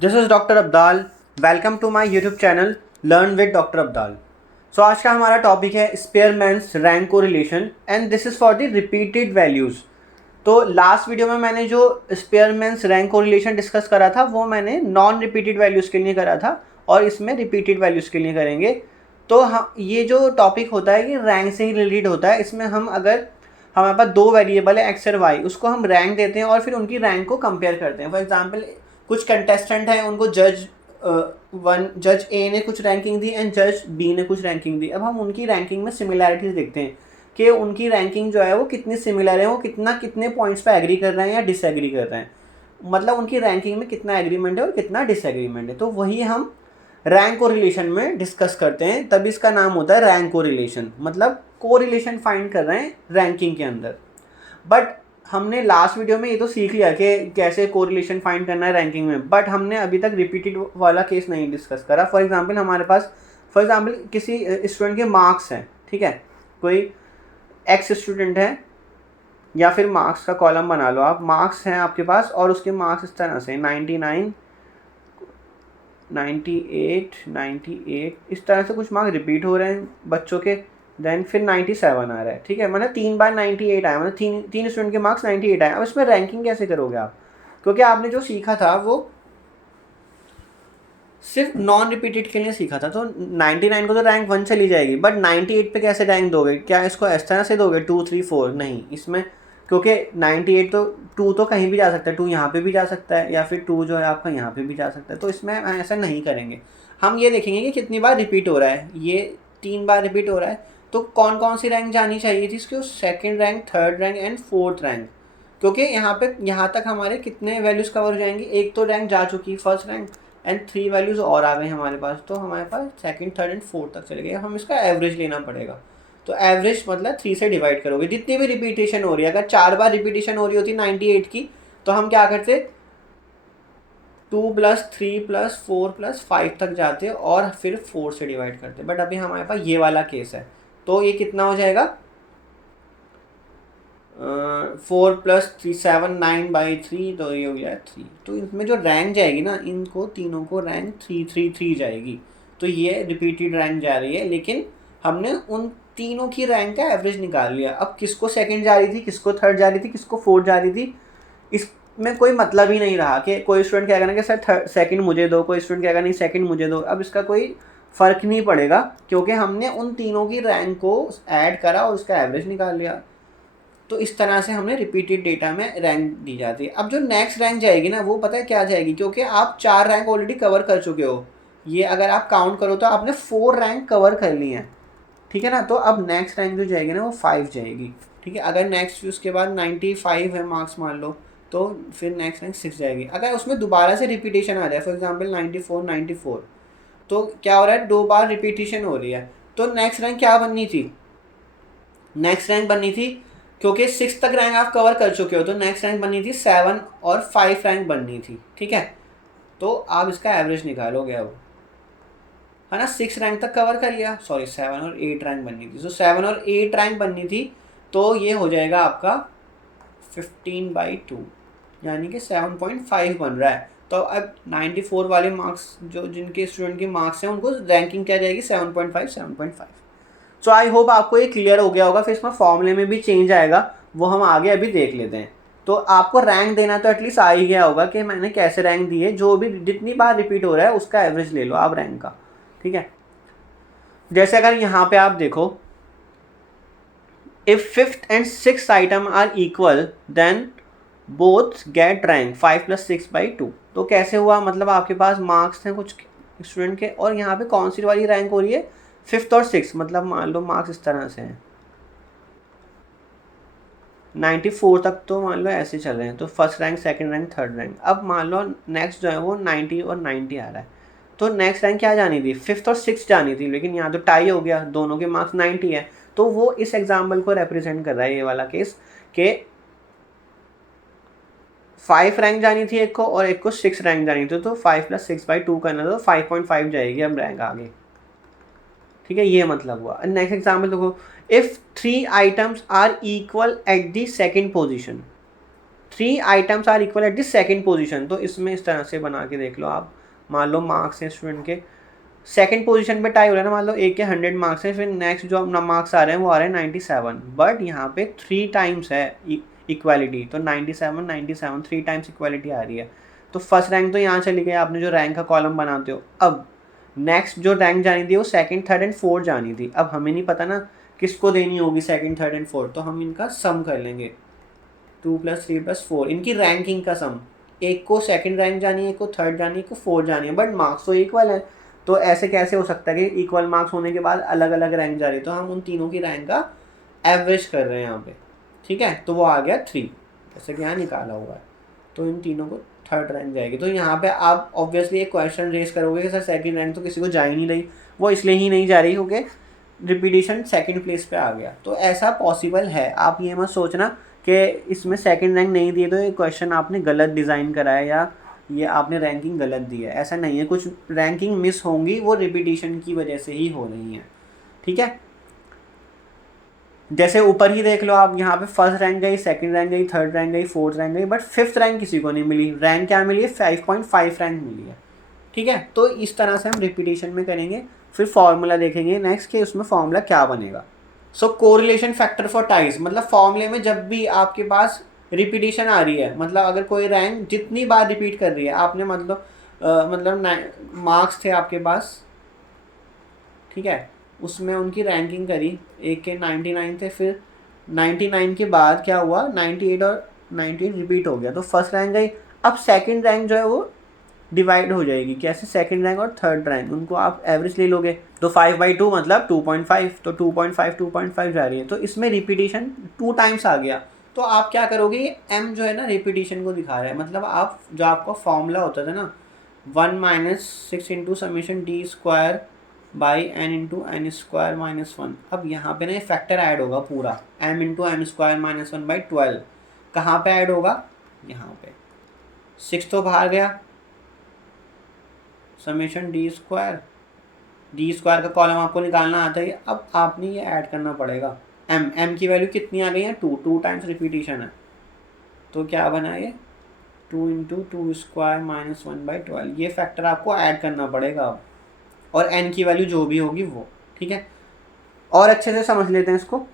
This is doctor Abdal. Welcome to my YouTube channel learn with doctor Abdal. So आज का हमारा topic है Spearman's rank correlation and this is for the repeated values. तो last video में मैंने जो स्पेयरमैन्स rank correlation discuss करा था वो मैंने नॉन रिपीटेड वैल्यूज़ के लिए करा था और इसमें रिपीटेड वैल्यूज़ के लिए करेंगे। तो हम ये जो टॉपिक होता है ये रैंक से ही रिलेटेड होता है। इसमें हम अगर हमारे पास दो वेरिएबल है एक्स और वाई, उसको हम रैंक देते हैं और फिर उनकी रैंक को कंपेयर करते हैं। फॉर एग्जांपल कुछ कंटेस्टेंट हैं, उनको जज ए ने कुछ रैंकिंग दी एंड जज बी ने कुछ रैंकिंग दी। अब हम उनकी रैंकिंग में सिमिलैरिटीज़ देखते हैं कि उनकी रैंकिंग जो है वो कितनी सिमिलर है, वो कितने पॉइंट्स पे एग्री कर रहे हैं या डिसएग्री कर रहे हैं, मतलब उनकी रैंकिंग में कितना एग्रीमेंट है और कितना डिसएग्रीमेंट है। तो वही हम रैंक कोरिलेशन में डिस्कस करते हैं, तभी इसका नाम होता है रैंक कोरिलेशन, मतलब कोरिलेशन फाइंड कर रहे हैं रैंकिंग के अंदर। बट हमने लास्ट वीडियो में ये तो सीख लिया कि कैसे कोरिलेशन फाइंड करना है रैंकिंग में, बट हमने अभी तक रिपीटेड वाला केस नहीं डिस्कस करा। फॉर एग्जांपल किसी स्टूडेंट के मार्क्स हैं, ठीक है, कोई एक्स स्टूडेंट है या फिर मार्क्स का कॉलम बना लो आप, मार्क्स हैं आपके पास और उसके मार्क्स इस तरह से 99, 98 इस तरह से कुछ मार्क्स रिपीट हो रहे हैं बच्चों के। देन फिर 97 आ रहा है, ठीक है, मतलब 3 बार 98 आया, मतलब तीन स्टूडेंट के मार्क्स 98 आए। अब इसमें रैंकिंग कैसे करोगे आप, क्योंकि आपने जो सीखा था वो सिर्फ नॉन रिपीटेड के लिए सीखा था। तो 99 को तो रैंक 1 चली जाएगी, बट 98 पे कैसे रैंक दोगे? क्या इसको इस तरह से दोगे 2 3 4? नहीं, इसमें क्योंकि 98 तो 2 तो कहीं भी जा सकता है, 2 यहाँ पे भी जा सकता है या फिर 2 जो है आपका यहाँ पे भी जा सकता है। तो इसमें हम ऐसा नहीं करेंगे। हम ये देखेंगे कि कितनी बार रिपीट हो रहा है। ये 3 बार रिपीट हो रहा है, तो कौन कौन सी रैंक जानी चाहिए थी इसकी? Second rank, third rank and fourth rank. क्योंकि यहाँ तक हमारे कितने वैल्यूज़ कवर हो जाएंगी? एक तो रैंक जा चुकी, फर्स्ट रैंक, एंड 3 वैल्यूज़ और आ गए हमारे पास। तो हमारे पास सेकंड, थर्ड एंड फोर्थ तक चले गए। हम इसका एवरेज लेना पड़ेगा। तो एवरेज मतलब 3 से डिवाइड करोगे, जितनी भी रिपीटेशन हो रही है। अगर 4 बार रिपीटेशन हो रही होती 98 की, तो हम क्या करते, 2 + 3 + 4 + 5 तक जाते और फिर 4 से डिवाइड करते। बट अभी हमारे पास ये वाला केस है, तो ये कितना हो जाएगा? 4 + 3 7 9/3, तो ये हो गया 3। तो इसमें जो रैंक जाएगी ना, इनको तीनों को रैंक 3 जाएगी। तो ये रिपीटेड रैंक जा रही है, लेकिन हमने उन तीनों की रैंक का एवरेज निकाल लिया। अब किसको सेकंड जा रही थी, किसको थर्ड जा रही थी, किसको फोर्थ जा रही थी, इसमें कोई मतलब ही नहीं रहा कि कोई स्टूडेंट कहेगा ना कि सर सेकंड मुझे दो, कोई स्टूडेंट कहेगा नहीं सेकंड मुझे दो। अब इसका कोई फ़र्क नहीं पड़ेगा, क्योंकि हमने उन तीनों की रैंक को ऐड करा और उसका एवरेज निकाल लिया। तो इस तरह से हमने रिपीटेड डेटा में रैंक दी जाती है। अब जो नेक्स्ट रैंक जाएगी ना, वो पता है क्या जाएगी? क्योंकि आप 4 रैंक ऑलरेडी कवर कर चुके हो, ये अगर आप काउंट करो तो आपने 4 रैंक कवर कर ली है, ठीक है ना। तो अब नेक्स्ट रैंक जो जाएगी ना वो 5 जाएगी, ठीक है। अगर नेक्स्ट उसके बाद 95 है मार्क्स मान लो, तो फिर नेक्स्ट रैंक 6 जाएगी। अगर उसमें दोबारा से रिपीटेशन आ जाए, फॉर एग्जाम्पल 94, तो क्या हो रहा है? 2 बार रिपीटेशन हो रही है। तो नेक्स्ट रैंक क्या बननी थी? नेक्स्ट रैंक बननी थी, क्योंकि 6 तक रैंक आप कवर कर चुके हो, तो नेक्स्ट रैंक बननी थी 7 और 5 रैंक बननी थी, ठीक है। तो आप इसका एवरेज निकालोगे अब, है ना। 6 रैंक तक कवर कर लिया, सॉरी 7 और 8 रैंक बननी थी, तो 7 और 8 रैंक बननी थी। तो ये हो जाएगा आपका 15/2, यानी कि 7.5 बन रहा है। तो अब 94 वाले मार्क्स जो जिनके स्टूडेंट के मार्क्स हैं, उनको रैंकिंग क्या जाएगी? 7.5। सो आई होप आपको ये क्लियर हो गया होगा। फिर इसमें फॉर्मूले में भी चेंज आएगा, वो हम आगे अभी देख लेते हैं। तो आपको रैंक देना तो एटलीस्ट आ ही गया होगा कि मैंने कैसे रैंक दी है। जो भी जितनी बार रिपीट हो रहा है उसका एवरेज ले लो आप रैंक का, ठीक है। जैसे अगर यहाँ पे आप देखो, if 5th and 6th item are equal then both get rank 5 + 6/2। तो कैसे हुआ? मतलब आपके पास मार्क्स थे कुछ स्टूडेंट के और यहाँ पे कौन सी वाली रैंक हो रही है? 5th और 6th। मतलब मान लो मार्क्स इस तरह से हैं, 94 तक तो मान लो ऐसे चल रहे हैं, तो first rank, second rank, third rank. अब मान लो नेक्स्ट जो है वो 90 और 90 आ रहा है, तो नेक्स्ट रैंक क्या जानी थी? 5th और 6th जानी थी, लेकिन यहाँ तो टाई हो गया, दोनों के मार्क्स 90 है। तो वो इस एग्जाम्पल को रिप्रेजेंट कर रहा है, ये वाला केस, के 5 रैंक जानी थी एक को और एक को 6 रैंक जानी थी। तो 5 + 6/2 करना, तो 5.5 जाएगी अब रैंक आगे, ठीक है। ये मतलब हुआ। नेक्स्ट एग्जाम्पल देखो, if 3 items are equal at the second position, 3 items are equal at the second position. तो इसमें इस तरह से बना के देख लो आप, मान लो मार्क्स हैं स्टूडेंट के सेकंड पोजीशन पे टाई हो रहा है ना, मान लो एक के 100 मार्क्स हैं, फिर नेक्स्ट जो अपना मार्क्स आ रहे हैं वो आ रहे हैं 97, बट यहाँ पे 3 टाइम्स है इक्वालिटी, तो 97 97 3 टाइम्स इक्वालिटी आ रही है। तो फर्स्ट रैंक तो यहाँ चली गई, आपने जो रैंक का कॉलम बनाते हो। अब नेक्स्ट जो रैंक जानी थी वो सेकंड थर्ड एंड फोर्थ जानी थी। अब हमें नहीं पता ना किसको देनी होगी सेकंड थर्ड एंड फोर्थ, तो हम इनका सम कर लेंगे 2 + 3 + 4, इनकी रैंकिंग का सम। एक को सेकंड रैंक जानी है, एक को थर्ड जानी है, एक को फोर्थ जानी है, बट मार्क्स तो इक्वल है। तो ऐसे कैसे हो सकता है कि इक्वल मार्क्स होने के बाद अलग अलग रैंक जा रही है? तो हम उन तीनों की रैंक का एवरेज कर रहे हैं यहाँ पे, ठीक है। तो वो आ गया 3, जैसे कि यहाँ निकाला हुआ है। तो इन तीनों को थर्ड रैंक जाएगी। तो यहाँ पे आप ऑब्वियसली एक क्वेश्चन रेज करोगे कि सर सेकंड रैंक तो किसी को जा ही नहीं रही। वो इसलिए ही नहीं जा रही क्योंकि रिपीटिशन सेकंड प्लेस पे आ गया। तो ऐसा पॉसिबल है, आप ये मत सोचना कि इसमें सेकंड रैंक नहीं दिए तो ये क्वेश्चन आपने गलत डिज़ाइन करा है या ये आपने रैंकिंग गलत दी है, ऐसा नहीं है। कुछ रैंकिंग मिस होंगी, वो रिपीटिशन की वजह से ही हो रही हैं, ठीक है। जैसे ऊपर ही देख लो आप, यहाँ पे फर्स्ट रैंक गई, सेकंड रैंक गई, थर्ड रैंक गई, फोर्थ रैंक गई, बट फिफ्थ रैंक किसी को नहीं मिली। रैंक क्या मिली है? 5.5 रैंक मिली है, ठीक है। तो इस तरह से हम रिपीटिशन में करेंगे। फिर फॉर्मूला देखेंगे नेक्स्ट के उसमें फॉर्मूला क्या बनेगा। सो कोरिलेशन फैक्टर फॉर टाइज, मतलब फॉर्मूले में जब भी आपके पास रिपीटिशन आ रही है, मतलब अगर कोई रैंक जितनी बार रिपीट कर रही है, आपने मतलब मार्क्स थे आपके पास, ठीक है, उसमें उनकी रैंकिंग करी, एक के 99 थे, फिर 99 के बाद क्या हुआ, 98 और 98 रिपीट हो गया, तो फर्स्ट रैंक गई। अब सेकंड रैंक जो है वो डिवाइड हो जाएगी, कैसे? सेकंड रैंक और थर्ड रैंक उनको आप एवरेज ले लोगे, तो 5/2 मतलब 2.5, तो 2.5 जा रही है। तो इसमें रिपीटिशन 2 टाइम्स आ गया। तो आप क्या करोगे, ये m जो है ना रिपीटिशन को दिखा रहा है, मतलब आप जो आपका फॉर्मूला होता था ना 1 - 6 × summation d² by n × n² - 1, अब यहाँ पे ना ये फैक्टर ऐड होगा पूरा, m × m² - 1/12। कहाँ पे ऐड होगा? यहाँ पे 6 तो बाहर गया, समेशन d² का कॉलम आपको निकालना आता है। अब आपने ये ऐड करना पड़ेगा, m की वैल्यू कितनी आ गई है? 2 टाइम्स रिपीटिशन है, तो क्या बना ये 2 × 2² - 1/12, ये फैक्टर आपको ऐड करना पड़ेगा अब, और n की वैल्यू जो भी होगी वो, ठीक है। और अच्छे से समझ लेते हैं इसको।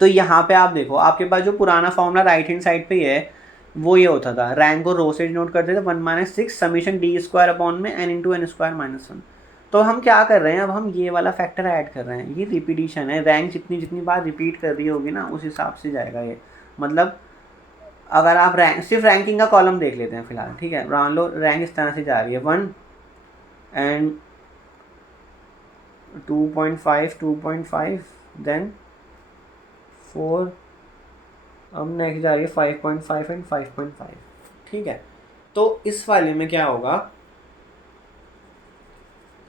तो यहाँ पे आप देखो, आपके पास जो पुराना फॉर्मूला राइट हैंड साइड पे है वो ये होता था, रैंक को रो से नोट करते थे 1 - 6 समीशन d² अपॉन में n × n² - 1। तो हम क्या कर रहे हैं, अब हम ये वाला फैक्टर ऐड कर रहे हैं, ये रिपीटिशन है, रैंक जितनी जितनी बार रिपीट कर रही होगी ना उस हिसाब से जाएगा ये। मतलब अगर आप सिर्फ रैंकिंग का कॉलम देख लेते हैं फिलहाल, ठीक है, मान लो रैंक इस तरह से जा रही है 1 एंड 2.5 देन 4, अब नेक्स्ट जा रही है 5.5 एंड 5.5, ठीक है। तो इस वाले में क्या होगा,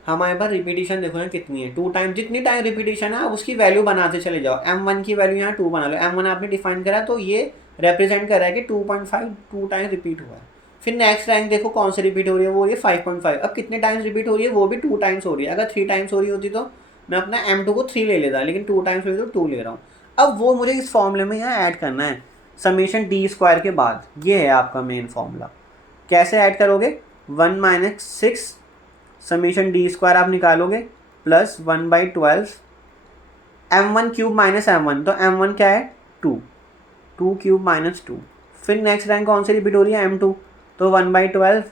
हमारे पास रिपीटिशन देखो ना कितनी है, 2 टाइम, जितनी टाइम रिपीटिशन है आप उसकी वैल्यू बनाते चले जाओ। m1 की वैल्यू यहाँ 2 बना लो, m1 आपने डिफाइन करा तो ये रिप्रेजेंट कर रहा है कि 2.5 2 टाइम रिपीट हुआ है। फिर नेक्स्ट रैंक देखो कौन सी रिपीट हो रही है, वो हो रही है 5.5। अब कितने टाइम्स रिपीट हो रही है, वो भी 2 टाइम्स हो रही है। अगर 3 टाइम्स हो रही होती तो मैं अपना m2 को 3 ले लेता, लेकिन 2 टाइम्स हो रही तो 2 ले रहा हूँ। अब वो मुझे इस फॉर्मूले में यहाँ ऐड करना है, समेशन d² के बाद। ये है आपका मेन फॉर्मूला। कैसे ऐड करोगे, 1 - 6 समीशन d² आप निकालोगे प्लस 1/12 m1³ माइनस m1, तो m1 क्या है 2, 2³ - 2। फिर नेक्स्ट रैंक कौन सी रिपीट हो रही है, m2, तो 1/12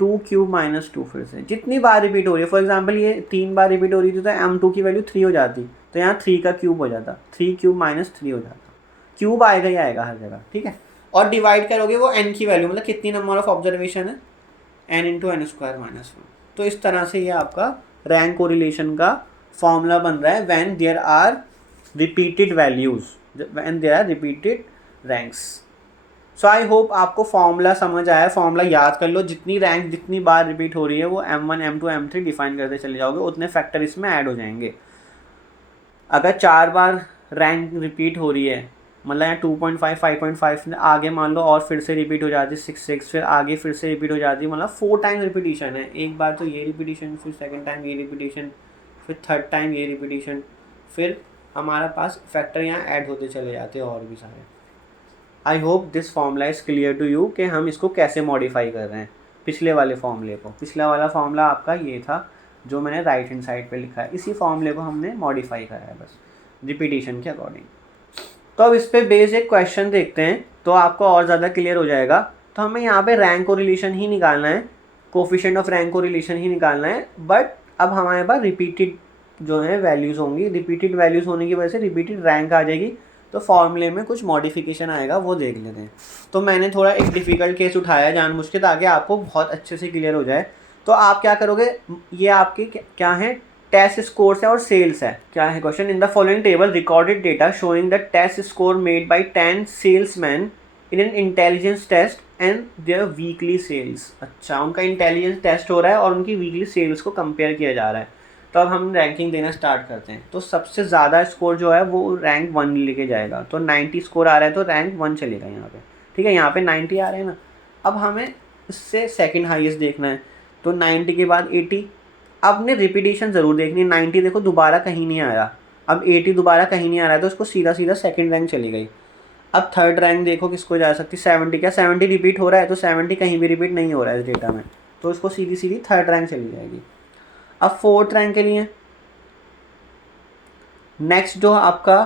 2³ - 2। फिर से जितनी बार रिपीट हो रही है, फॉर एग्जांपल ये 3 बार रिपीट हो रही थी तो m2 की वैल्यू 3 हो जाती, तो यहाँ 3 का क्यूब हो जाता, 3³ - 3 हो जाता, क्यूब आएगा ही आएगा हर जगह, ठीक है। और डिवाइड करोगे वो n की वैल्यू, मतलब कितनी नंबर ऑफ ऑब्जर्वेशन है, n × n² - 1। तो इस तरह से ये आपका रैंक कोरिलेशन का फॉर्मूला बन रहा है when there are repeated values, when there are repeated ranks. So I hope आपको फॉर्मूला समझ आया। फॉर्मूला याद कर लो, जितनी रैंक जितनी बार रिपीट हो रही है वो m1 m2 m3 डिफाइन करते चले जाओगे, उतने फैक्टर इसमें ऐड हो जाएंगे। अगर 4 बार रैंक रिपीट हो रही है, मतलब यहाँ 2.5 5.5 आगे मान लो और फिर से रिपीट हो जाती है 6 फिर आगे फिर से रिपीट हो जाती है, मतलब 4 टाइम रिपीटिशन है। एक बार तो ये रिपीटिशन, फिर सेकंड टाइम ये रिपीटिशन, फिर थर्ड टाइम ये रिपीटिशन, फिर हमारा पास फैक्टर यहाँ ऐड होते चले जाते हैं और भी सारे। I hope this formula is clear to you कि हम इसको कैसे मॉडिफाई कर रहे हैं पिछले वाले फॉर्मूले को। पिछला वाला फॉर्मूला आपका ये था जो मैंने राइट हैंड साइड पे लिखा है, इसी फॉर्मूले को हमने मॉडिफाई करा है बस रिपीटिशन के अकॉर्डिंग। तो अब इस पे बेस्ड एक क्वेश्चन देखते हैं तो आपको और ज़्यादा क्लियर हो जाएगा। तो हमें यहाँ पे रैंक को रिलेशन ही निकालना है, कोफिशिएंट ऑफ रैंक को रिलेशन ही निकालना है, बट अब हमारे पास रिपीटेड जो है वैल्यूज़ होंगी, रिपीटेड वैल्यूज़ होने की वजह से रिपीटेड रैंक आ जाएगी। तो फॉर्मूले में कुछ मॉडिफिकेशन आएगा, वो देख लेते हैं। तो मैंने थोड़ा एक डिफ़िकल्ट केस उठाया जानबूझ के ताकि आपको बहुत अच्छे से क्लियर हो जाए। तो आप क्या करोगे, ये आपके क्या है, टेस्ट स्कोर्स है और सेल्स है। क्या है question, in the following table recorded data showing the test score made by 10 salesman in an intelligence test and their weekly sales. अच्छा, उनका इंटेलिजेंस टेस्ट हो रहा है और उनकी वीकली सेल्स को कंपेयर किया जा रहा है। तो अब हम रैंकिंग देना स्टार्ट करते हैं। तो सबसे ज़्यादा स्कोर जो है वो रैंक 1 लेके जाएगा। तो 90 स्कोर आ रहा है तो रैंक 1 चलेगा यहाँ पे, ठीक है। यहाँ पे 90 आ रहे हैं ना। अब हमें इससे सेकंड हाईएस्ट देखना है। तो 90 के बाद 80। अब ने रिपीटिशन ज़रूर देखनी है। 90 देखो दोबारा कहीं नहीं आया, अब 80 दोबारा कहीं नहीं आ रहा है तो उसको सीधा सीधा सेकंड रैंक चली गई। अब थर्ड रैंक देखो किसको जा सकती, 70। क्या 70 रिपीट हो रहा है? तो 70 कहीं भी रिपीट नहीं हो रहा है इस डेटा में, तो उसको सीधी सीधी थर्ड रैंक चली जाएगी। अब फोर्थ रैंक के लिए नेक्स्ट जो आपका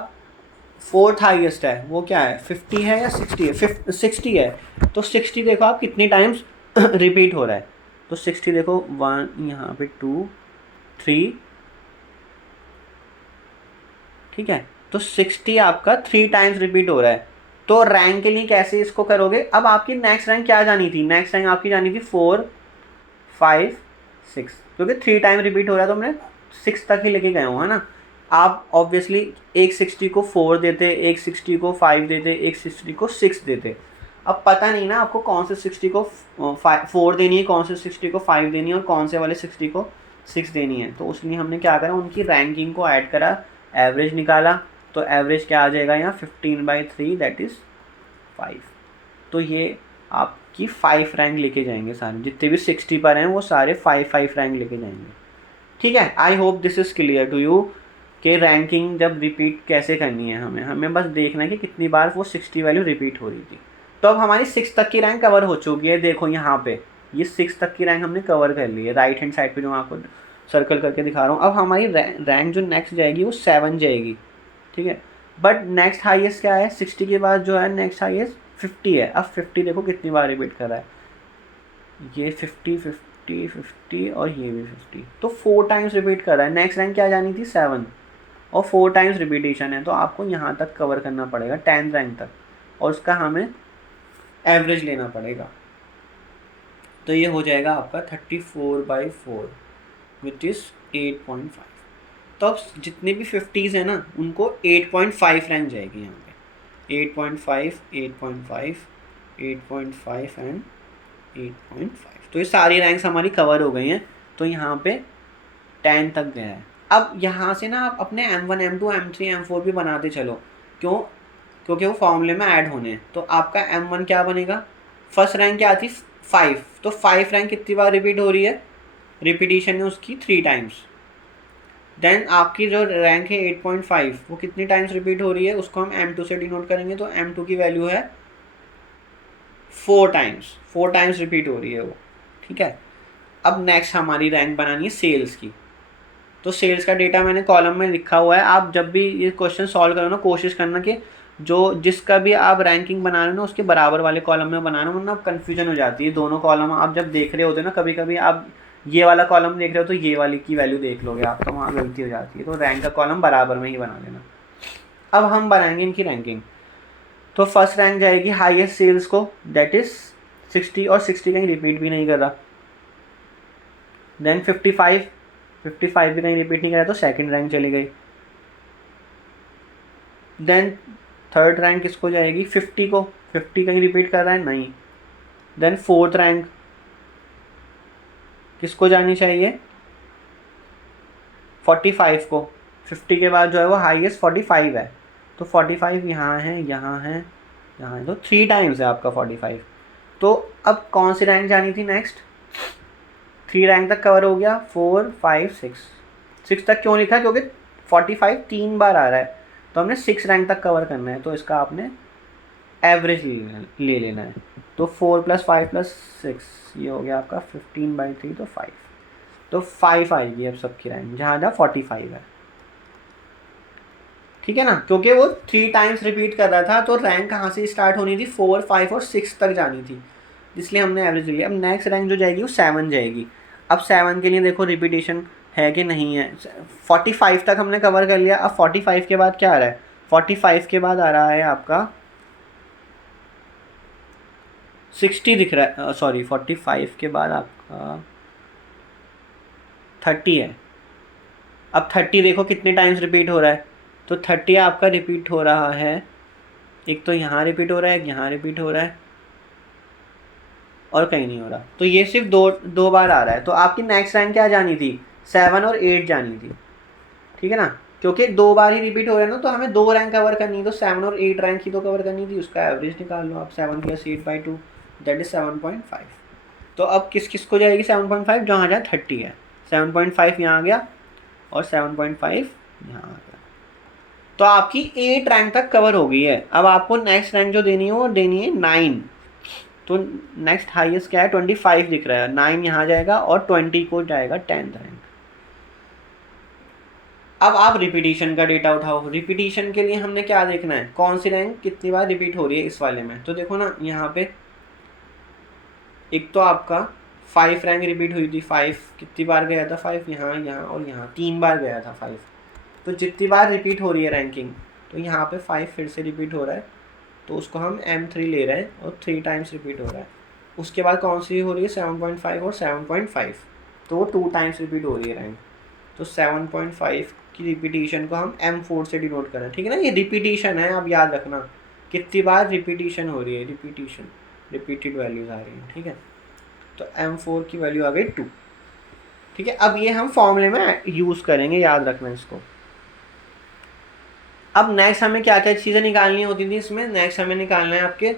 फोर्थ हाईएस्ट है वो क्या है, 50 है या 60 है? 60 है। तो 60 देखो आप कितनी टाइम्स रिपीट हो रहा है। तो 60 देखो 1, यहाँ पे 2, 3, ठीक है। तो 60 आपका 3 टाइम्स रिपीट हो रहा है। तो रैंक के लिए कैसे इसको करोगे, अब आपकी नेक्स्ट रैंक क्या जानी थी, नेक्स्ट रैंक आपकी जानी थी 4, 5, 6, क्योंकि 3 टाइम रिपीट हो रहा है तो हमने 6 तक ही लेके गए हो, है ना। आप ऑब्वियसली एक 60 को 4 देते, एक 60 को 5 देते, एक 60 को 6 देते। अब पता नहीं ना आपको कौन से 60 को 4 देनी है, कौन से 60 को 5 देनी है और कौन से वाले 60 को 6 देनी है। तो उसलिए हमने क्या करा, उनकी रैंकिंग को ऐड करा, एवरेज निकाला। तो एवरेज क्या आ जाएगा यहाँ, 15/3 दैट इज़ 5। तो ये आपकी 5 रैंक लेके जाएंगे सारे, जितने भी 60 पर हैं वो सारे 5 रैंक लेके जाएंगे, ठीक है। I hope this is clear to you कि रैंकिंग जब रिपीट कैसे करनी है। हमें बस देखना है कि कितनी बार वो 60 वैल्यू रिपीट हो रही थी। तो अब हमारी 6 तक की रैंक कवर हो चुकी है। देखो यहाँ पे ये 6 तक की रैंक हमने कवर कर ली है, राइट हैंड साइड पे जो मैं आपको सर्कल करके दिखा रहा हूँ। अब हमारी रैंक जो नेक्स्ट जाएगी वो 7 जाएगी, ठीक है। बट नेक्स्ट हाईएस्ट क्या है, 60 के बाद जो है नेक्स्ट हाईएस्ट 50 है। अब 50 देखो कितनी बार रिपीट कर रहा है, ये 50, 50, 50 और ये भी 50, तो 4 टाइम्स रिपीट कर रहा है। नेक्स्ट रैंक क्या जानी थी, 7, और 4 टाइम्स रिपीटेशन है। तो आपको यहाँ तक कवर करना पड़ेगा 10 रैंक तक, और उसका हमें एवरेज लेना पड़ेगा। तो ये हो जाएगा आपका 34/4 विच इज़ 8.5। तो अब जितने भी 50s हैं ना उनको 8.5 रैंक जाएगी यहाँ पे, 8.5, 8.5, 8.5 एंड 8.5। तो ये सारी रैंक्स हमारी कवर हो गई हैं। तो यहाँ पे 10 तक गया है। अब यहाँ से ना आप अपने M1, M2, M3, M4 भी बनाते चलो। क्यों? क्योंकि वो फॉर्मूले में ऐड होने हैं। तो आपका M1 क्या बनेगा, फर्स्ट रैंक क्या थी, 5। तो 5 रैंक कितनी बार रिपीट हो रही है, रिपीटिशन है उसकी 3 टाइम्स। देन आपकी जो रैंक है 8.5 वो कितनी टाइम्स रिपीट हो रही है, उसको हम M2 से डिनोट करेंगे। तो M2 की वैल्यू है 4 टाइम्स रिपीट हो रही है वो, ठीक है। अब नेक्स्ट हमारी रैंक बनानी है सेल्स की। तो सेल्स का डेटा मैंने कॉलम में लिखा हुआ है। आप जब भी ये क्वेश्चन सॉल्व करो ना, कोशिश करना कि जो जिसका भी आप रैंकिंग बना रहे हो ना उसके बराबर वाले कॉलम में बनाना, वरना कन्फ्यूजन हो जाती है। दोनों कॉलम आप जब देख रहे होते हो ना, कभी कभी आप ये वाला कॉलम देख रहे हो तो ये वाली की वैल्यू देख लोगे आप, तो वहाँ गलती हो जाती है। तो रैंक का कॉलम बराबर में ही बना लेना। अब हम बनाएंगे इनकी रैंकिंग। तो फर्स्ट रैंक जाएगी हाईएस्ट सेल्स को, दैट इज़ 60, और 60 कहीं रिपीट भी नहीं कर रहा। देन 55 भी कहीं रिपीट नहीं कर रहा, तो सेकंड रैंक चली गई। देन थर्ड रैंक किसको जाएगी, 50 को, 50 कहीं रिपीट कर रहा है, नहीं। देन फोर्थ रैंक किसको जानी चाहिए, 45 को। 50 के बाद जो है वो हाईएस्ट 45 है। तो 45 यहाँ है, यहाँ है, यहाँ है, तो 3 टाइम्स है आपका 45। तो अब कौन सी रैंक जानी थी नेक्स्ट, 3 रैंक तक कवर हो गया, 4, 5, 6 तक क्यों लिखा, क्योंकि 45 3 बार आ रहा है, तो हमने 6 रैंक तक कवर करना है। तो इसका आपने एवरेज ले लेना है। तो 4 + 5 + 6 ये हो गया आपका 15/3, तो 5, तो 5 आएगी अब सबकी रैंक, जहाँ जहाँ 45 है। ठीक है ना, क्योंकि वो 3 टाइम्स रिपीट कर रहा था, तो रैंक कहाँ से स्टार्ट होनी थी, 4, 5 और 6 तक जानी थी, इसलिए हमने एवरेज लिया। अब नेक्स्ट रैंक जो जाएगी वो 7 जाएगी। अब 7 के लिए देखो रिपीटेशन है कि नहीं है। 45 तक हमने कवर कर लिया। अब 45 के बाद क्या आ रहा है, 45 के बाद आ रहा है आपका 60 दिख रहा है, सॉरी 45 के बाद आपका 30 है। अब 30 देखो कितने टाइम्स रिपीट हो रहा है, तो 30 आपका रिपीट हो रहा है, एक तो यहाँ रिपीट हो रहा है, एक यहाँ रिपीट हो रहा है, और कहीं नहीं हो रहा। तो ये सिर्फ दो बार आ रहा है। तो आपकी नेक्स्ट रैंक क्या जानी थी, 7 और 8 जानी थी। ठीक है ना, क्योंकि 2 बार ही रिपीट हो रहा है ना, तो हमें 2 रैंक कवर करनी है, तो 7 और 8 रैंक ही तो कवर करनी थी। उसका एवरेज निकाल लो आप, 7 + 8/2 दैट इज 7.5। तो अब किस किस को जाएगी 7.5, जहाँ जहाँ 30 है, 7.5 यहाँ आ गया और 7.5 यहाँ आ गया। तो आपकी 8 रैंक तक कवर हो गई है। अब आपको नेक्स्ट रैंक जो देनी है वो देनी है 9। तो नेक्स्ट हाईएस्ट क्या है, 25 दिख रहा है, 9 यहाँ जाएगा और 20 को जाएगा 10th रैंक। अब आप रिपीटिशन का डेटा उठाओ। रिपीटिशन के लिए हमने क्या देखना है, कौन सी रैंक कितनी बार रिपीट हो रही है इस वाले में। तो देखो ना यहाँ पे एक तो आपका 5 रैंक रिपीट हुई थी, 5 कितनी बार गया था, 5 यहाँ यहाँ और यहाँ 3 बार गया था 5। तो जितनी बार रिपीट हो रही है रैंकिंग, तो यहाँ पे 5 फिर से रिपीट हो रहा है, तो उसको हम M3 ले रहे हैं और 3 टाइम्स रिपीट हो रहा है। उसके बाद कौन सी हो रही है, 7.5 और 7.5, तो वो 2 टाइम्स रिपीट हो रही है रैंक। तो 7.5 की रिपीटिशन को हम M4 से डिनोट करें। ठीक है ना, ये रिपीटिशन है, अब याद रखना कितनी बार रिपीटिशन हो रही है, रिपीटेड वैल्यूज आ रही हैं। ठीक है, तो M4 की वैल्यू आ गई 2। ठीक है, अब ये हम फॉर्मूले में यूज़ करेंगे, याद रखना इसको। अब नेक्स्ट हमें क्या क्या चीज़ें निकालनी होती थी इसमें, नेक्स्ट हमें निकालना है आपके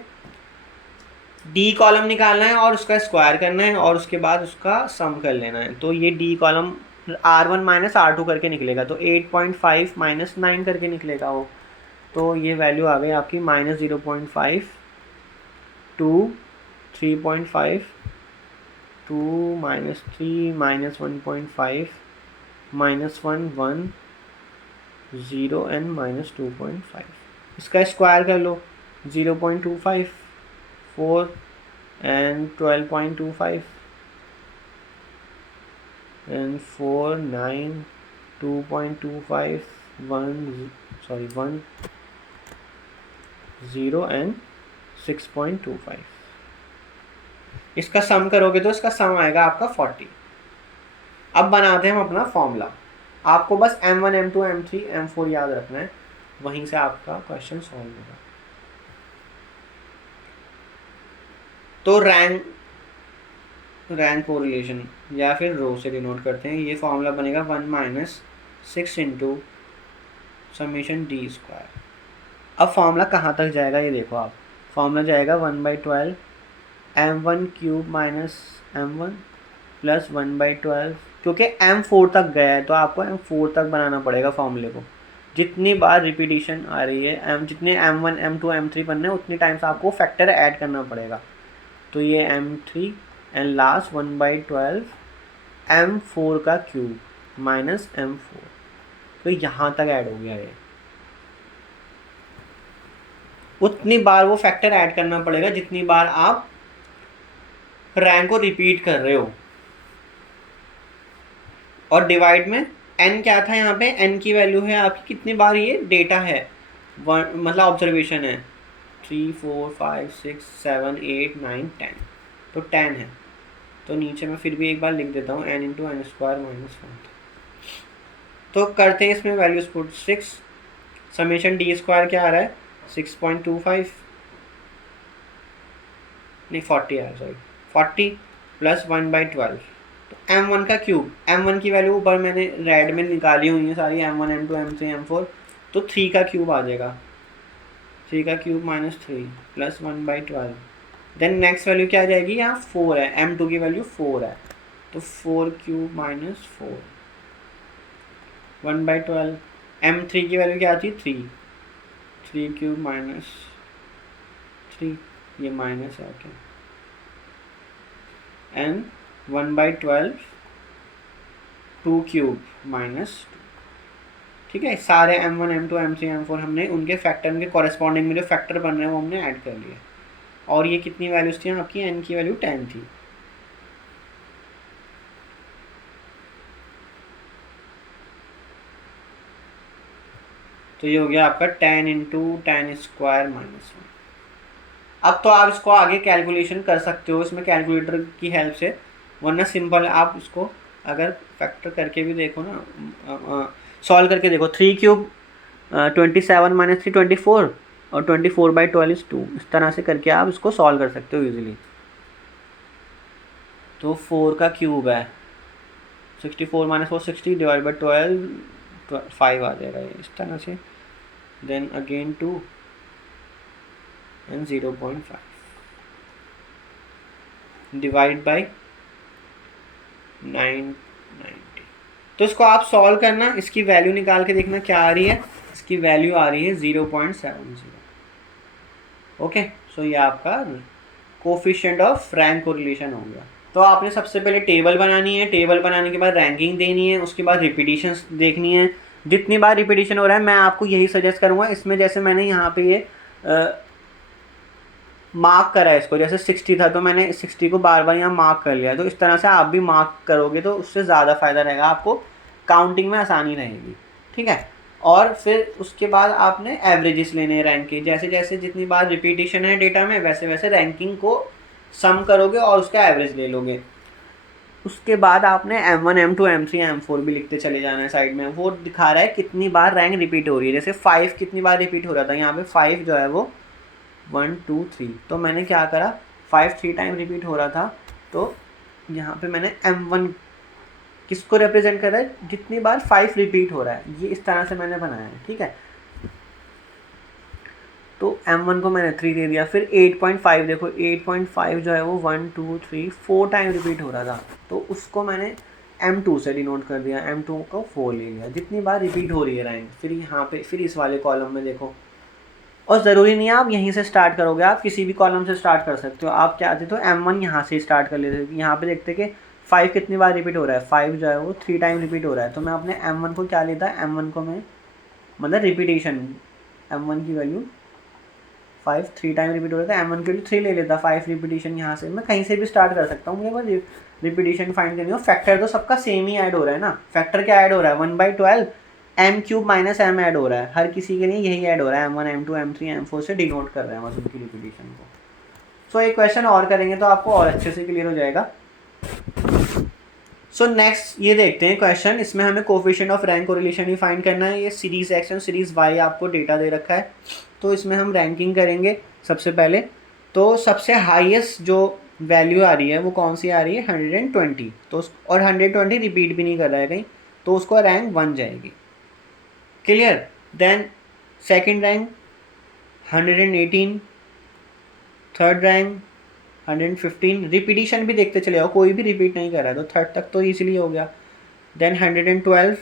डी कॉलम निकालना है और उसका स्क्वायर करना है और उसके बाद उसका सम कर लेना है। तो ये डी कॉलम R1 - R2 करके निकलेगा, तो 8.5 - 9 करके निकलेगा वो। तो ये वैल्यू आ गई आपकी -0.5, 2, 3.5, 2, -3, -1.5, -1, 1, 0 एंड -2.5। इसका स्क्वायर कर लो, 0.25, 4 and 12.25 and 4, 9, 2.25, 1, 0 and 6.25। इसका सम करोगे तो इसका सम आएगा आपका 40। अब बनाते हैं हम अपना फॉर्मूला। आपको बस M1, M2, M3, M4 याद रखना है, वहीं से आपका क्वेश्चन सॉल्व होगा। तो रैंक कोरिलेशन या फिर रो से डिनोट करते हैं। ये फॉर्मूला बनेगा 1 - 6 × समेशन D²। अब फॉर्मूला कहाँ तक जाएगा ये देखो आप, फॉर्मूला जाएगा 1/12 M1³ - M1 + 1/12, क्योंकि M4 तक गया है तो आपको M4 तक बनाना पड़ेगा फॉर्मूले को। जितनी बार रिपीटिशन आ रही है, जितने M1, M2, M3 बनने उतनी टाइम्स आपको फैक्टर ऐड करना पड़ेगा। तो ये M3 एंड लास्ट 1/12 M4 का क्यूब माइनस M4, तो यहाँ तक ऐड हो गया ये। उतनी बार वो फैक्टर ऐड करना पड़ेगा जितनी बार आप रैंक को रिपीट कर रहे हो। और डिवाइड में n क्या था, यहाँ पे n की वैल्यू है आपकी कितनी बार ये डेटा है, मतलब ऑब्जर्वेशन है 3, 4, 5, 6, 7, 8, 9, 10, तो 10 है। तो नीचे मैं फिर भी एक बार लिख देता हूँ n × n² - 1। तो करते हैं इसमें वैल्यूज पुट। 6 समेशन D² क्या आ रहा है, 6.25 नहीं 40 है, सॉरी 40 + 1/12, तो M1 का क्यूब, M1 की वैल्यू ऊपर मैंने रेड में निकाली हुई है सारी, M1, M2, M3, M4, तो 3 का क्यूब आ जाएगा, 3 का क्यूब -3 + 1/12। देन नेक्स्ट वैल्यू क्या आ जाएगी, यहाँ 4 है, M2 की वैल्यू 4 है, तो 4³ - 4 1/12। M3 की वैल्यू क्या थी, 3, 3³ - 3, ये माइनस है क्या, एन 1/12 2 क्यूब -2। ठीक है, सारे m1 m2 m3 m4 हमने उनके फैक्टर, उनके कॉरेस्पॉन्डिंग में जो फैक्टर बन रहे हैं वो हमने ऐड कर लिए। और ये कितनी वैल्यूज थी आपकी, n की वैल्यू 10 थी। तो ये हो गया आपका 10 × 10² -1। अब तो आप इसको आगे कैलकुलेशन कर सकते हो इसमें कैलकुलेटर की हेल्प से, वरना सिंपल आप इसको अगर फैक्टर करके भी देखो ना, सॉल्व करके देखो। 3 क्यूब 27 - 3 24 और 24/12 = 2, इस तरह से करके आप इसको सॉल्व कर सकते हो इजीली। तो 4 का क्यूब है 64 - 4 60 / 12 5 आ जाएगा ये इस तरह से। Then again 2 and 0.5 divide by 990। तो इसको आप सॉल्व करना, इसकी वैल्यू निकाल के देखना क्या आ रही है। इसकी वैल्यू आ रही है 0.70। ओके, सो ये आपका कोफिशिएंट ऑफ रैंक कोरिलेशन हो गया। तो आपने सबसे पहले टेबल बनानी है, टेबल बनाने के बाद रैंकिंग देनी है, उसके बाद रिपीटिशन देखनी है। जितनी बार रिपीटिशन हो रहा है मैं आपको यही सजेस्ट करूँगा इसमें, जैसे मैंने यहाँ पे ये मार्क करा है इसको, जैसे 60 था तो मैंने 60 को बार बार यहाँ मार्क कर लिया। तो इस तरह से आप भी मार्क करोगे तो उससे ज़्यादा फ़ायदा रहेगा, आपको काउंटिंग में आसानी रहेगी। ठीक है, और फिर उसके बाद आपने एवरेजेस लेने हैं रैंक के, जैसे जैसे जितनी बार रिपीटिशन है डेटा में वैसे वैसे रैंकिंग को सम करोगे और उसका एवरेज ले लोगे। उसके बाद आपने M1 M2 M3 M4 भी लिखते चले जाना है साइड में। वो दिखा रहा है कितनी बार रैंक रिपीट हो रही है, जैसे 5 कितनी बार रिपीट हो रहा था, यहाँ पे 5 जो है वो 1 2 3, तो मैंने क्या करा 5 3 टाइम रिपीट हो रहा था, तो यहाँ पे मैंने M1 किसको रिप्रेजेंट कर रहा है, जितनी बार 5 रिपीट हो रहा है, ये इस तरह से मैंने बनाया है। ठीक है, तो M1 को मैंने 3 दे दिया। फिर 8.5 देखो, 8.5 जो है वो 1 2 3 4 टाइम रिपीट हो रहा था, तो उसको मैंने M2 से डिनोट कर दिया, M2 को 4 ले लिया, जितनी बार रिपीट हो रही है रैंक। फिर यहाँ पे फिर इस वाले कॉलम में देखो, और ज़रूरी नहीं है आप यहीं से स्टार्ट करोगे, आप किसी भी कॉलम से स्टार्ट कर सकते हो। आप क्या आते तो M1 यहाँ से स्टार्ट कर लेते हो। यहाँ पे देखते कि 5 कितनी बार रिपीट हो रहा है, 5 जो है वो 3 टाइम रिपीट हो रहा है, तो मैं अपने M1 को क्या लेता है, M1 को मैं मतलब रिपीटेशन, M1 की वैल्यू 5 3 टाइम रिपीट हो रहा था, M1 के लिए 3 ले लेता। 5 रिपीटेशन यहाँ से मैं कहीं से भी स्टार्ट कर सकता हूँ, मुझे बस रिपीटेशन फाइंड करनी हो। फैक्टर तो सबका सेम ही ऐड हो रहा है ना, फैक्टर क्या ऐड हो रहा है 1/12 m³ - m ऐड हो रहा है, हर किसी के लिए यही ऐड हो रहा है, M1 M2 M3 M4 से डिनोट कर रहे हैं बस उनकी रिपीटेशन को। सो एक क्वेश्चन और करेंगे तो आपको और अच्छे से क्लियर हो जाएगा। सो नेक्स्ट ये देखते हैं क्वेश्चन, इसमें हमें कोफिशिएंट ऑफ रैंक कोरिलेशन ही फाइंड करना है। ये series X and series Y आपको डेटा दे रखा है, तो इसमें हम रैंकिंग करेंगे सबसे पहले। तो सबसे हाईएस्ट जो वैल्यू आ रही है वो कौन सी आ रही है, 120, तो और 120 रिपीट भी नहीं कर रहा है कहीं, तो उसको रैंक 1 जाएगी। Clear. Then second rank 118, third rank 115, repetition भी देखते चले जाओ, कोई भी रिपीट नहीं कर रहा है तो थर्ड तक तो इजीली हो गया। देन 112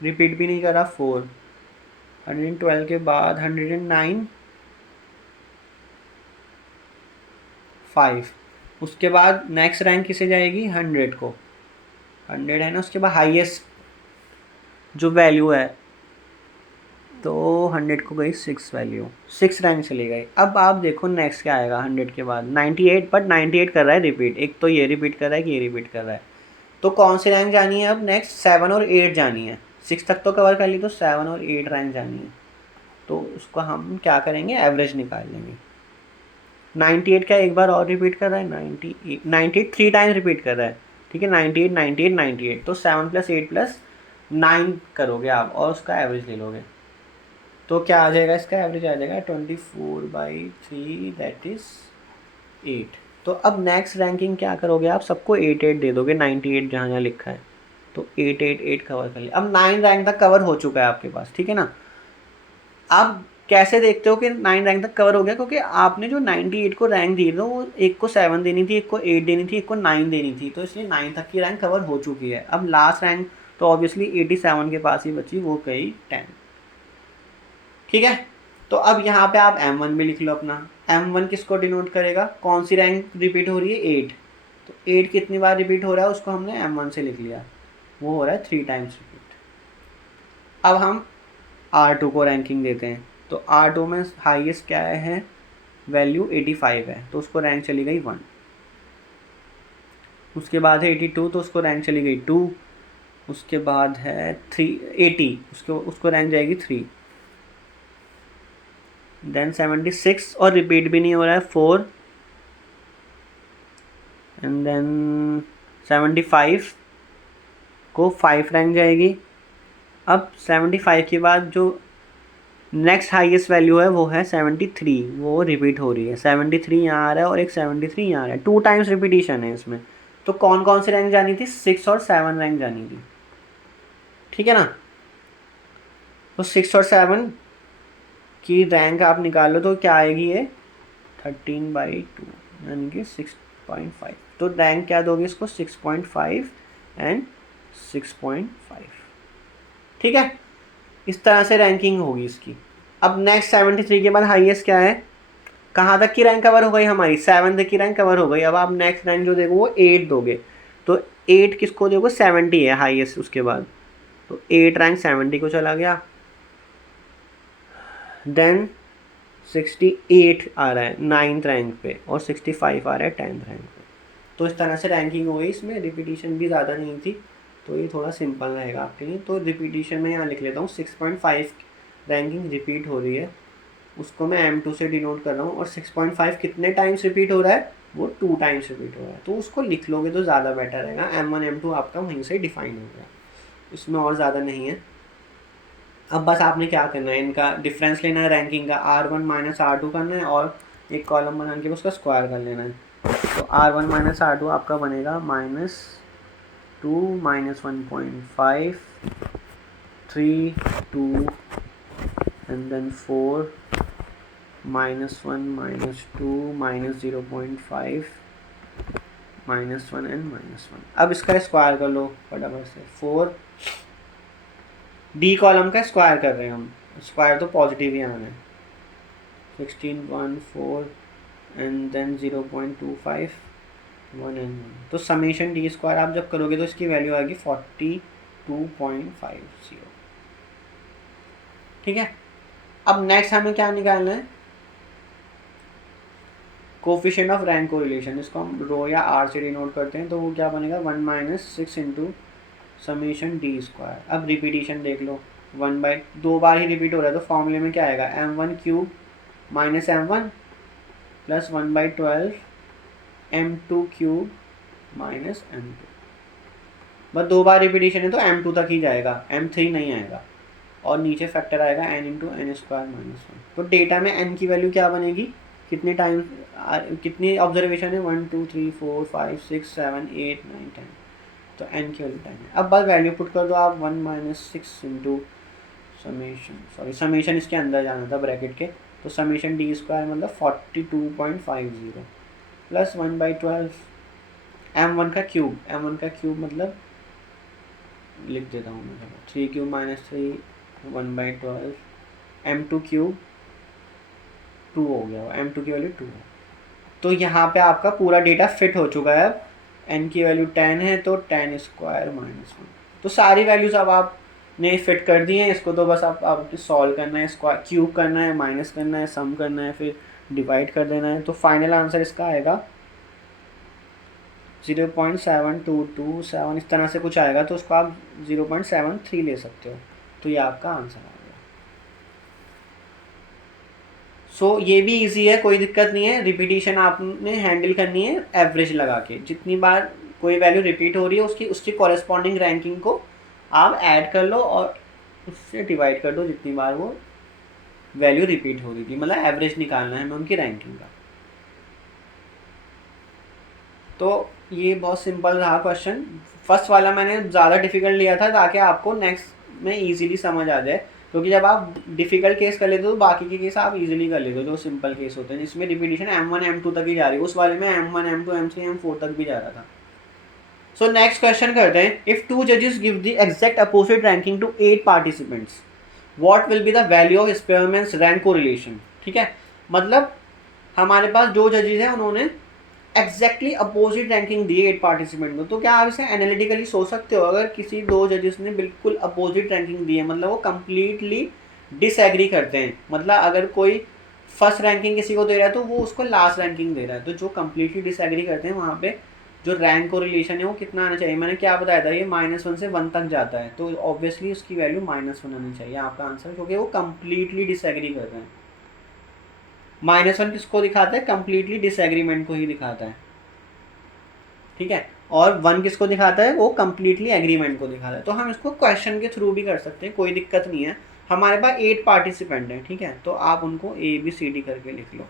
रिपीट भी नहीं करा, 4, 112 के बाद 109 5, उसके बाद नेक्स्ट रैंक किसे जाएगी, 100 को, 100 है ना, उसके बाद हाईएस्ट जो वैल्यू है तो 100 को गई 6 वैल्यू, 6 रैंक चली गई। अब आप देखो नेक्स्ट क्या आएगा 100 के बाद 98, बट 98 कर रहा है रिपीट, एक तो ये रिपीट कर रहा है कि ये रिपीट कर रहा है, तो कौन सी रैंक जानी है अब नेक्स्ट, 7 और 8 जानी है। 6 तक तो कवर कर ली, तो 7 और 8 रैंक जानी है, तो उसको हम क्या करेंगे, एवरेज निकाल लेंगे। 98 का एक बार और रिपीट कर रहा है, 98 3 टाइम रिपीट कर रहा है, ठीक है, 98 98 98, तो 7 + 8 + 9 करोगे आप और उसका एवरेज ले लोगे, तो क्या आ जाएगा, इसका एवरेज आ जाएगा 24/3 दैट इज 8। तो अब नेक्स्ट रैंकिंग क्या करोगे आप, सबको 8 8 दे दोगे, 98 जहाँ जहाँ लिखा है, तो 8 8 8 कवर कर लिया। अब 9 रैंक तक कवर हो चुका है आपके पास, ठीक है ना। आप कैसे देखते हो कि 9 रैंक तक कवर हो गया, क्योंकि आपने जो 98 को रैंक दी थी वो एक को 7 देनी थी, एक को 8 देनी थी, एक को 9 देनी थी, तो इसलिए 9 तक की रैंक कवर हो चुकी है। अब लास्ट रैंक तो ऑब्वियसली 87 के पास ही बची, वो गई 10, ठीक है। तो अब यहाँ पे आप M1 भी लिख लो अपना। M1 किसको डिनोट करेगा, कौन सी रैंक रिपीट हो रही है, 8। तो 8 कितनी बार रिपीट हो रहा है उसको हमने M1 से लिख लिया, वो हो रहा है 3 टाइम्स रिपीट। अब हम R2 को रैंकिंग देते हैं, तो R2 में हाईएस्ट क्या है, वैल्यू 85 है, तो उसको रैंक चली गई 1। उसके बाद है 82, तो उसको रैंक चली गई 2। उसके बाद है 80, उसको रैंक जाएगी 3। देन 76 और रिपीट भी नहीं हो रहा है 4। एंड देन 75 को 5 रैंक जाएगी। अब 75 के बाद जो नेक्स्ट हाईएस्ट वैल्यू है वो है 73, वो रिपीट हो रही है। 73 यहाँ आ रहा है और एक 73 यहाँ आ रहा है, 2 टाइम्स रिपीटिशन है इसमें। तो कौन कौन सी रैंक जानी थी, 6 और 7 रैंक जानी थी, ठीक है ना। तो 6 और 7 की रैंक आप निकालो तो क्या आएगी, ये 13/2 यानी कि 6.5। तो रैंक क्या दोगे इसको, 6.5 एंड 6.5, ठीक है। इस तरह से रैंकिंग होगी इसकी। अब नेक्स्ट 73 के बाद हाईएस्ट क्या है, कहाँ तक की रैंक कवर हो गई हमारी, 7 तक की रैंक कवर हो गई। अब आप नेक्स्ट रैंक जो देखो वो 8 दोगे, तो 8 किसको दोगे, 70 है हाईएस्ट उसके बाद, तो 8 रैंक 70 को चला गया। देन 68 आ रहा है 9th रैंक पे और 65 आ रहा है 10th रैंक पे। तो इस तरह से रैंकिंग हो गई, इसमें रिपीटिशन भी ज़्यादा नहीं थी, तो ये थोड़ा सिंपल रहेगा आपके लिए। तो रिपीटिशन में यहाँ लिख लेता हूँ, 6.5 रैंकिंग रिपीट हो रही है, उसको मैं M2 से डिनोट कर रहा हूँ। और 6.5 कितने टाइम्स रिपीट हो रहा है, वो 2 टाइम्स रिपीट हो रहा है, तो उसको लिख लोगे तो ज़्यादा बेटर रहेगा। M1 M2 आपका वहीं से डिफाइन हो गया, इसमें और ज़्यादा नहीं है। अब बस आपने क्या करना है, इनका डिफरेंस लेना है रैंकिंग का, R1 माइनस R2 करना है और एक कॉलम बना के उसका स्क्वायर कर लेना है। तो R1 माइनस R2 आपका बनेगा -2 -1.5 3 2 एंड देन 4 -1 -2 -0.5 -1 एंड -1। अब इसका स्क्वायर कर लो फटाफट से, 4 डी कॉलम का स्क्वायर कर रहे हैं हम, स्क्वायर तो पॉजिटिव ही आना है, 16 1 4 एंड देन 0.25 1 एंड 1। तो समेशन डी स्क्वायर आप जब करोगे तो इसकी वैल्यू आएगी 42.50, ठीक है। अब नेक्स्ट हमें क्या निकालना है, कोफिशिएंट ऑफ रैंक कोरिलेशन, इसको हम रो या आर से डिनोट करते हैं, तो वो क्या बनेगा 1 - 6 इंटू समेशन डी स्क्वायर। अब रिपीटिशन देख लो, 1/2 बार ही रिपीट हो रहा है, तो फॉर्मूले में क्या आएगा, m1 cube minus m1 plus 1/12 m2 cube minus m2। बस 2 बार रिपीटिशन है तो m2 तक ही जाएगा, m3 नहीं आएगा, और नीचे फैक्टर आएगा n into n square minus 1। तो डेटा में n की वैल्यू क्या बनेगी, कितने टाइम, कितनी ऑब्जर्वेशन है, 1 2 3 4 5 6 7 8 9 10, तो n की वैल्यू 10 है। अब बस वैल्यू पुट कर दो आप, 1 - 6 इंटू समेशन इसके अंदर जाना था ब्रैकेट के, तो समेशन डी स्क्वायर मतलब 42.50 प्लस 1/12 m1 का क्यूब मतलब लिख देता हूँ मैं, 3 क्यूब माइनस 3 1/12 m2 क्यूब 2 हो गया, m2 की वैल्यू 2 है। तो यहाँ पे आपका पूरा डेटा फिट हो चुका है। अब n की वैल्यू 10 है तो 10 स्क्वायर माइनस 1। तो सारी वैल्यूज अब आपने फिट कर दी हैं, इसको तो बस आप सॉल्व करना है, स्क्वायर क्यूब करना है, माइनस करना है, सम करना है, फिर डिवाइड कर देना है। तो फाइनल आंसर इसका आएगा 0.7227, इस तरह से कुछ आएगा, तो उसको आप 0.73 ले सकते हो। तो ये आपका आंसर आ गया। सो ये भी इजी है, कोई दिक्कत नहीं है। रिपीटिशन आपने हैंडल करनी है एवरेज लगा के, जितनी बार कोई वैल्यू रिपीट हो रही है उसकी कॉरेस्पॉन्डिंग रैंकिंग को आप ऐड कर लो और उससे डिवाइड कर दो जितनी बार वो वैल्यू रिपीट हो रही थी, मतलब एवरेज निकालना है हमें उनकी रैंकिंग का। तो ये बहुत सिंपल रहा क्वेश्चन। फर्स्ट वाला मैंने ज़्यादा डिफिकल्ट लिया था ताकि आपको नेक्स्ट में ईजिली समझ आ जाए, क्योंकि जब आप डिफिकल्ट केस कर लेते हो तो बाकी के केस आप इजीली कर लेते हो, जो सिंपल केस होते हैं जिसमें रिपीटिशन m1 m2 तक ही जा रही है। उस वाले में m1 m2 m3 m4 तक भी जा रहा था। सो नेक्स्ट क्वेश्चन करते हैं, इफ 2 जजेस give the exact opposite ranking to 8 participants, what will be the value of Spearman's rank correlation. ठीक है, मतलब हमारे पास जो जजेस हैं उन्होंने एग्जैक्टली अपोजिट रैंकिंग दी 8 पार्टिसिपेंट को। तो क्या आप इसे एनालिटिकली सोच सकते हो, अगर किसी दो जजेस ने बिल्कुल अपोजिट रैंकिंग दी है, मतलब वो कंप्लीटली डिसएग्री करते हैं, मतलब अगर कोई फर्स्ट रैंकिंग किसी को दे रहा है तो वो उसको लास्ट रैंकिंग दे रहा है, तो जो कंप्लीटली डिसएग्री करते हैं वहाँ पे जो रैंक को रिलेशन है वो कितना आना चाहिए। मैंने क्या बताया था, ये -1 से 1 तक जाता है, तो ऑब्वियसली उसकी वैल्यू -1 आनी चाहिए आपका आंसर, क्योंकि वो कंप्लीटली डिसएग्री कर रहे हैं। -1 किसको दिखाता है, कंप्लीटली डिसएग्रीमेंट को ही दिखाता है। ठीक है, और 1 किसको दिखाता है, वो कंप्लीटली एग्रीमेंट को दिखाता है। तो हम इसको क्वेश्चन के थ्रू भी कर सकते हैं, कोई दिक्कत नहीं है। हमारे पास 8 पार्टिसिपेंट हैं, ठीक है, तो आप उनको ABCD करके लिख लो,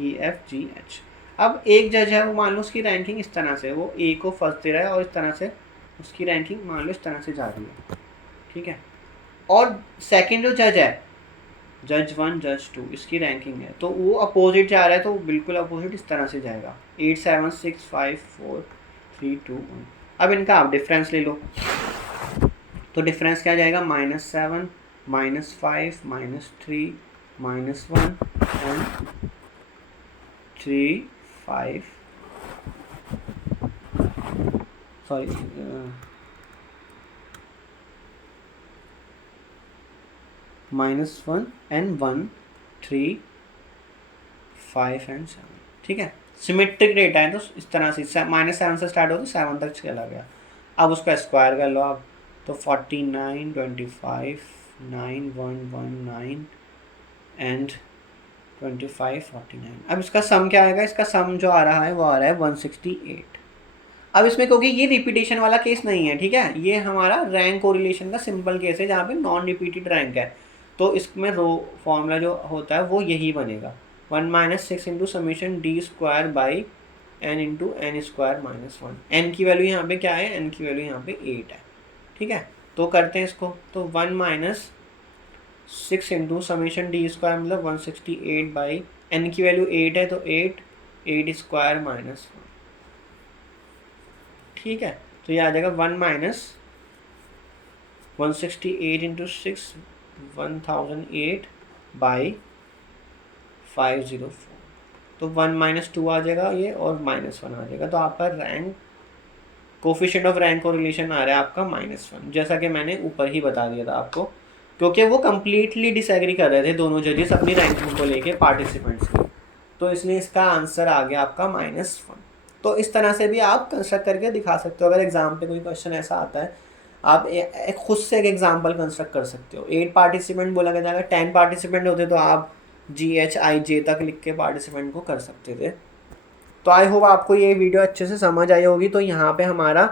EFGH। अब एक जज है, वो मान लो उसकी रैंकिंग इस तरह से, वो A को फर्स्ट दे रहा है और इस तरह से उसकी रैंकिंग मान लो इस तरह से जा रही है। ठीक है, और सेकंड जो जज है, जज 1 जज 2, इसकी रैंकिंग है, तो वो अपोजिट जा रहा है, तो बिल्कुल अपोजिट इस तरह से जाएगा, 8 7 6 5 4 3 2 1। अब इनका आप डिफरेंस ले लो, तो डिफरेंस क्या जाएगा, -7 -5 -3 -1 एंड 3 5 सॉरी -1 एंड 1 3 5 एंड 7। ठीक है, सिमेट्रिक डेटा है, तो इस तरह से -7 से स्टार्ट होकर 7 तक चला गया। अब उसका स्क्वायर कर लो आप, तो 49 25 9 1 1 9 एंड 25 49। अब इसका सम क्या आएगा, इसका सम जो आ रहा है वो आ रहा है 168। अब इसमें क्योंकि ये रिपीटेशन वाला केस नहीं है, ठीक है, ये हमारा रैंक कोरिलेशन का सिंपल केस है जहाँ पे नॉन रिपीटेड रैंक है, तो इसमें रो फॉर्मूला जो होता है वो यही बनेगा, 1 - 6 into summation D² by n into n² -1। n की वैल्यू यहाँ पे क्या है, n की वैल्यू यहाँ पे 8 है। ठीक है, तो करते हैं इसको, तो 1 - 6 इंटू समीशन D² मतलब 168 बाई n की वैल्यू 8 है, तो 8 -1। ठीक है, तो ये आ जाएगा 1 - 168 इंटू 6 1008 बाई 504, तो 1 - 2 आ जाएगा ये, और -1 आ जाएगा, तो आपका rank coefficient of rank correlation आ रहा है आपका -1, जैसा कि मैंने ऊपर ही बता दिया था आपको, क्योंकि वो कंप्लीटली डिसएग्री कर रहे थे दोनों जजेस अपनी रैंकिंग को लेके पार्टिसिपेंट्स की, तो इसलिए इसका आंसर आ गया आपका -1। तो इस तरह से भी आप कंस्ट्रक्ट करके दिखा सकते हो, अगर एग्जाम पे कोई क्वेश्चन ऐसा आता है, आप खुद से एक एग्जाम्पल कंस्ट्रक्ट कर सकते हो। 8 पार्टिसिपेंट बोला गया था, अगर 10 पार्टिसिपेंट होते तो आप GHIJ तक लिख के पार्टिसिपेंट को कर सकते थे। तो आई होप आपको ये वीडियो अच्छे से समझ आई होगी। तो यहाँ पे हमारा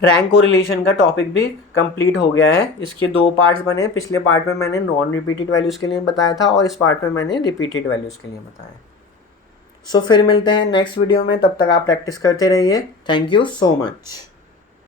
रैंक कोरिलेशन का टॉपिक भी कंप्लीट हो गया है। इसके 2 पार्ट्स बने, पिछले पार्ट में मैंने नॉन रिपीटेड वैल्यूज़ के लिए बताया था और इस पार्ट में मैंने रिपीटेड वैल्यूज़ के लिए बताया। सो फिर मिलते हैं नेक्स्ट वीडियो में, तब तक आप प्रैक्टिस करते रहिए। Thank you so much.